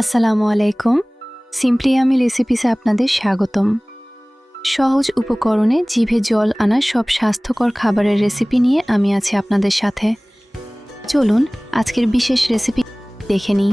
আসসালামু আলাইকুম। সিম্পলি আমি রেসিপিসে আপনাদের স্বাগতম। সহজ উপকরণে জিভে জল আনা সব স্বাস্থ্যকর খাবারের রেসিপি নিয়ে আমি আছি আপনাদের সাথে। চলুন আজকের বিশেষ রেসিপি দেখে নিই।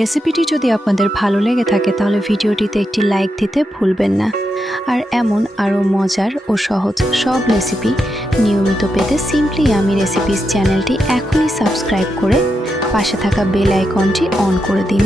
রেসিপিটি যদি আপনাদের ভালো লেগে থাকে তাহলে ভিডিওটিতে একটি লাইক দিতে ভুলবেন না। আর এমন আরও মজার ও সহজ সব রেসিপি নিয়মিত পেতে সিম্পলি আমি রেসিপিস চ্যানেলটি এখনই সাবস্ক্রাইব করে পাশে থাকা বেল আইকনটি অন করে দিন।